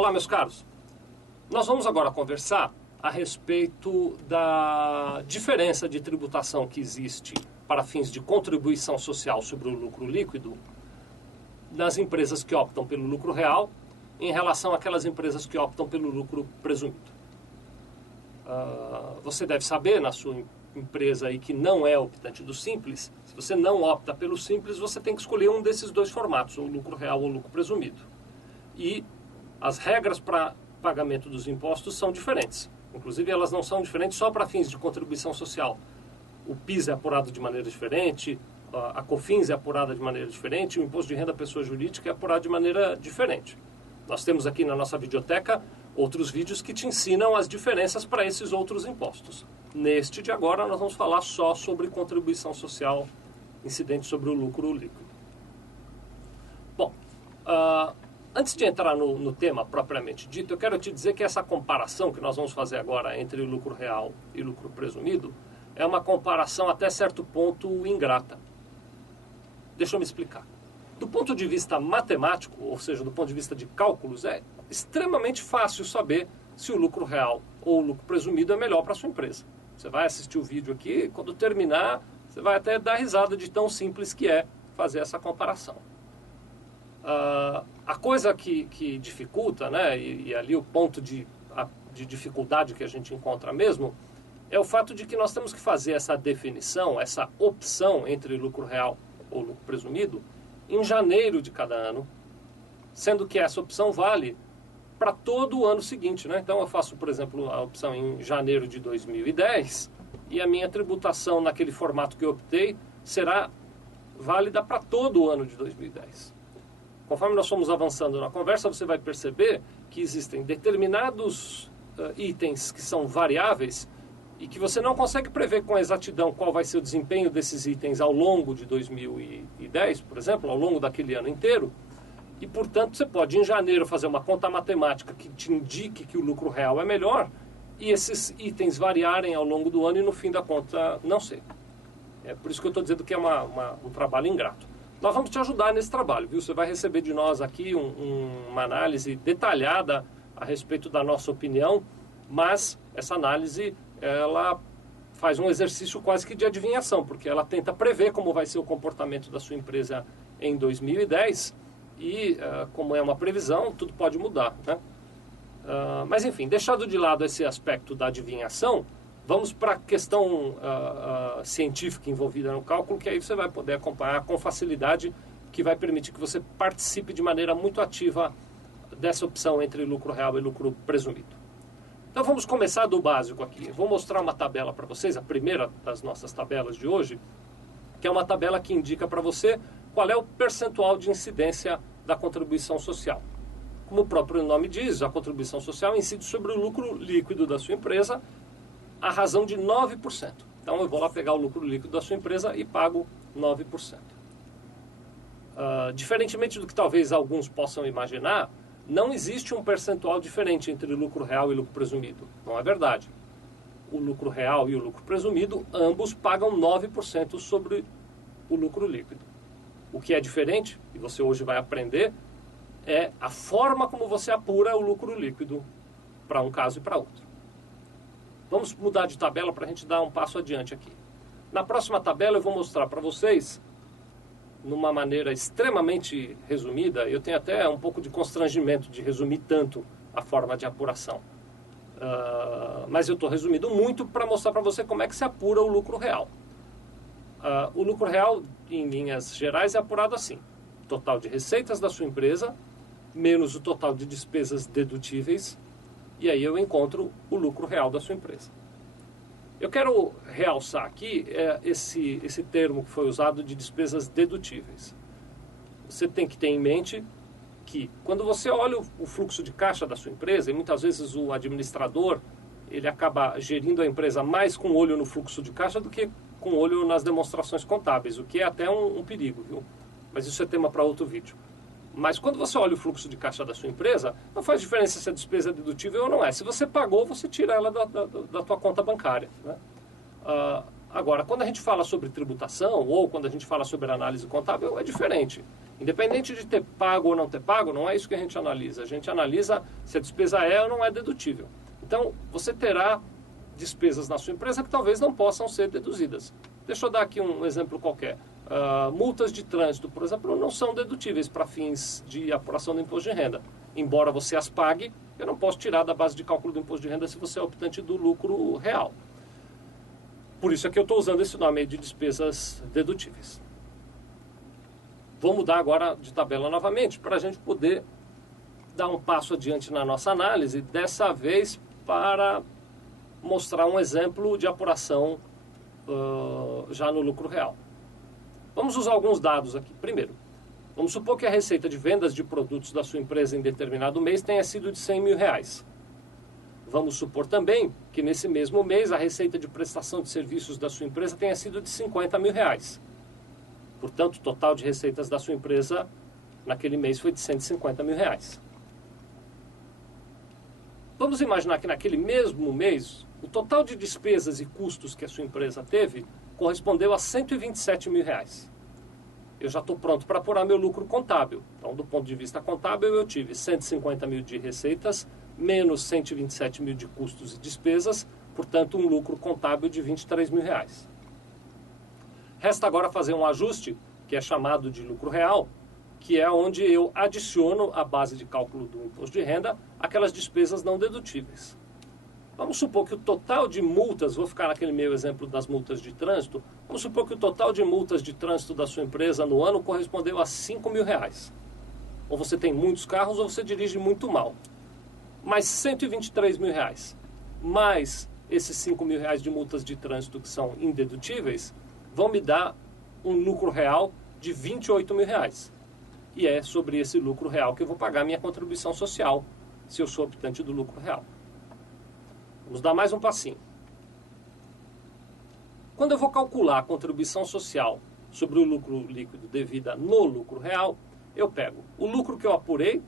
Olá, meus caros. Nós vamos agora conversar a respeito da diferença de tributação que existe para fins de contribuição social sobre o lucro líquido nas empresas que optam pelo lucro real em relação àquelas empresas que optam pelo lucro presumido. Você deve saber na sua empresa aí que não é optante do Simples, se você não opta pelo Simples, você tem que escolher um desses dois formatos, o lucro real ou o lucro presumido. E as regras para pagamento dos impostos são diferentes. Inclusive, elas não são diferentes só para fins de contribuição social. O PIS é apurado de maneira diferente, a COFINS é apurada de maneira diferente, o imposto de renda da pessoa jurídica é apurado de maneira diferente. Nós temos aqui na nossa videoteca outros vídeos que te ensinam as diferenças para esses outros impostos. Neste de agora, nós vamos falar só sobre contribuição social incidente sobre o lucro líquido. Bom, antes de entrar no tema propriamente dito, eu quero te dizer que essa comparação que nós vamos fazer agora entre o lucro real e o lucro presumido é uma comparação até certo ponto ingrata. Deixa eu me explicar. Do ponto de vista matemático, ou seja, do ponto de vista de cálculos, é extremamente fácil saber se o lucro real ou o lucro presumido é melhor para a sua empresa. Você vai assistir o vídeo aqui, quando terminar, você vai até dar risada de tão simples que é fazer essa comparação. A coisa que dificulta, né, e ali o ponto de dificuldade que a gente encontra mesmo, é o fato de que nós temos que fazer essa definição, essa opção entre lucro real ou lucro presumido, em janeiro de cada ano, sendo que essa opção vale para todo o ano seguinte, né? Então eu faço, por exemplo, a opção em janeiro de 2010 e a minha tributação naquele formato que eu optei será válida para todo o ano de 2010. Conforme nós fomos avançando na conversa, você vai perceber que existem determinados itens que são variáveis e que você não consegue prever com exatidão qual vai ser o desempenho desses itens ao longo de 2010, por exemplo, ao longo daquele ano inteiro. E, portanto, você pode, em janeiro, fazer uma conta matemática que te indique que o lucro real é melhor e esses itens variarem ao longo do ano e, no fim da conta, não ser. É por isso que eu estou dizendo que é um trabalho ingrato. Nós vamos te ajudar nesse trabalho, viu? Você vai receber de nós aqui uma análise detalhada a respeito da nossa opinião, mas essa análise ela faz um exercício quase que de adivinhação, porque ela tenta prever como vai ser o comportamento da sua empresa em 2010 e, como é uma previsão, tudo pode mudar, né? Mas, enfim, deixado de lado esse aspecto da adivinhação, vamos para a questão científica envolvida no cálculo, que aí você vai poder acompanhar com facilidade, que vai permitir que você participe de maneira muito ativa dessa opção entre lucro real e lucro presumido. Então vamos começar do básico aqui. Eu vou mostrar uma tabela para vocês, a primeira das nossas tabelas de hoje, que é uma tabela que indica para você qual é o percentual de incidência da contribuição social. Como o próprio nome diz, a contribuição social incide sobre o lucro líquido da sua empresa, a razão de 9%. Então eu vou lá pegar o lucro líquido da sua empresa e pago 9%. Diferentemente do que talvez alguns possam imaginar, não existe um percentual diferente entre lucro real e lucro presumido. Não é verdade. O lucro real e o lucro presumido, ambos pagam 9% sobre o lucro líquido. O que é diferente, e você hoje vai aprender, é a forma como você apura o lucro líquido para um caso e para outro. Vamos mudar de tabela para a gente dar um passo adiante aqui. Na próxima tabela eu vou mostrar para vocês, numa maneira extremamente resumida, eu tenho até um pouco de constrangimento de resumir tanto a forma de apuração. Mas eu estou resumindo muito para mostrar para você como é que se apura o lucro real. O lucro real, em linhas gerais, é apurado assim: total de receitas da sua empresa, menos o total de despesas dedutíveis, e aí eu encontro o lucro real da sua empresa. Eu quero realçar aqui esse termo que foi usado de despesas dedutíveis. Você tem que ter em mente que quando você olha o fluxo de caixa da sua empresa, e muitas vezes o administrador ele acaba gerindo a empresa mais com olho no fluxo de caixa do que com olho nas demonstrações contábeis, o que é até um perigo, viu? Mas isso é tema para outro vídeo. Mas quando você olha o fluxo de caixa da sua empresa, não faz diferença se a despesa é dedutível ou não é. Se você pagou, você tira ela da tua conta bancária, né? Agora, quando a gente fala sobre tributação ou quando a gente fala sobre análise contábil, é diferente. Independente de ter pago ou não ter pago, não é isso que a gente analisa. A gente analisa se a despesa é ou não é dedutível. Então, você terá despesas na sua empresa que talvez não possam ser deduzidas. Deixa eu dar aqui um exemplo qualquer. Multas de trânsito, por exemplo, não são dedutíveis para fins de apuração do imposto de renda. Embora você as pague, eu não posso tirar da base de cálculo do imposto de renda se você é optante do lucro real. Por isso é que eu estou usando esse nome aí de despesas dedutíveis. Vou mudar agora de tabela novamente para a gente poder dar um passo adiante na nossa análise, dessa vez para mostrar um exemplo de apuração já no lucro real. Vamos usar alguns dados aqui. Primeiro, vamos supor que a receita de vendas de produtos da sua empresa em determinado mês tenha sido de R$100 mil. Vamos supor também que nesse mesmo mês a receita de prestação de serviços da sua empresa tenha sido de R$50 mil. Portanto, o total de receitas da sua empresa naquele mês foi de R$150 mil. Vamos imaginar que naquele mesmo mês, o total de despesas e custos que a sua empresa teve correspondeu a R$127 mil. Eu já estou pronto para apurar meu lucro contábil. Então, do ponto de vista contábil, eu tive 150 mil de receitas, menos 127 mil de custos e despesas, portanto, um lucro contábil de R$23 mil. Resta agora fazer um ajuste, que é chamado de lucro real, que é onde eu adiciono à base de cálculo do imposto de renda aquelas despesas não dedutíveis. Vamos supor que o total de multas, vou ficar naquele meu exemplo das multas de trânsito, vamos supor que o total de multas de trânsito da sua empresa no ano correspondeu a R$5 mil. Ou você tem muitos carros ou você dirige muito mal. Mais R$123 mil, mais esses R$5 mil de multas de trânsito que são indedutíveis, vão me dar um lucro real de R$28 mil. E é sobre esse lucro real que eu vou pagar minha contribuição social, se eu sou optante do lucro real. Vamos dar mais um passinho. Quando eu vou calcular a contribuição social sobre o lucro líquido devida no lucro real, eu pego o lucro que eu apurei,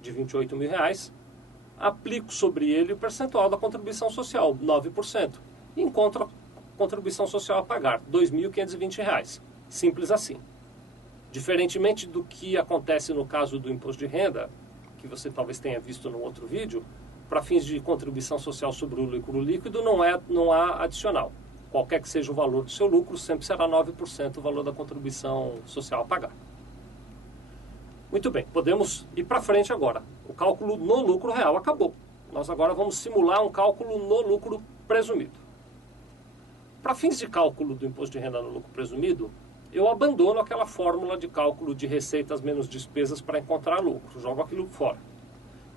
de R$28 mil, aplico sobre ele o percentual da contribuição social, 9%, e encontro a contribuição social a pagar, R$ 2.520. Simples assim. Diferentemente do que acontece no caso do imposto de renda, que você talvez tenha visto no outro vídeo, para fins de contribuição social sobre o lucro líquido não há adicional. Qualquer que seja o valor do seu lucro, sempre será 9% o valor da contribuição social a pagar. Muito bem, podemos ir para frente agora. O cálculo no lucro real acabou. Nós agora vamos simular um cálculo no lucro presumido. Para fins de cálculo do imposto de renda no lucro presumido, eu abandono aquela fórmula de cálculo de receitas menos despesas para encontrar lucro, jogo aquilo fora.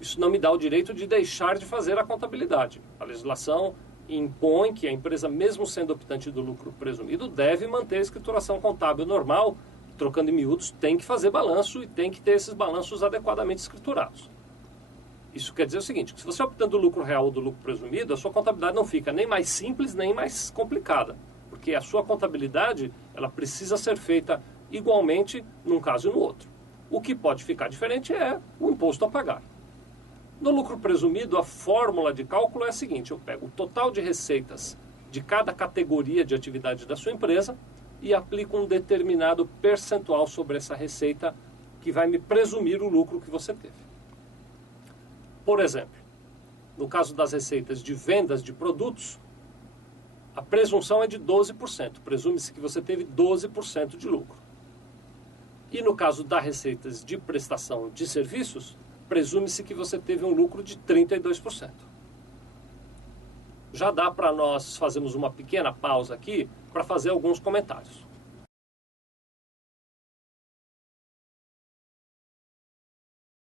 Isso não me dá o direito de deixar de fazer a contabilidade. A legislação impõe que a empresa, mesmo sendo optante do lucro presumido, deve manter a escrituração contábil normal, trocando em miúdos, tem que fazer balanço e tem que ter esses balanços adequadamente escriturados. Isso quer dizer o seguinte, que se você é optando do lucro real ou do lucro presumido, a sua contabilidade não fica nem mais simples, nem mais complicada. Porque a sua contabilidade, ela precisa ser feita igualmente num caso e no outro. O que pode ficar diferente é o imposto a pagar. No lucro presumido, a fórmula de cálculo é a seguinte, eu pego o total de receitas de cada categoria de atividade da sua empresa e aplico um determinado percentual sobre essa receita que vai me presumir o lucro que você teve. Por exemplo, no caso das receitas de vendas de produtos, a presunção é de 12%. Presume-se que você teve 12% de lucro. E no caso das receitas de prestação de serviços, presume-se que você teve um lucro de 32%. Já dá para nós fazermos uma pequena pausa aqui para fazer alguns comentários.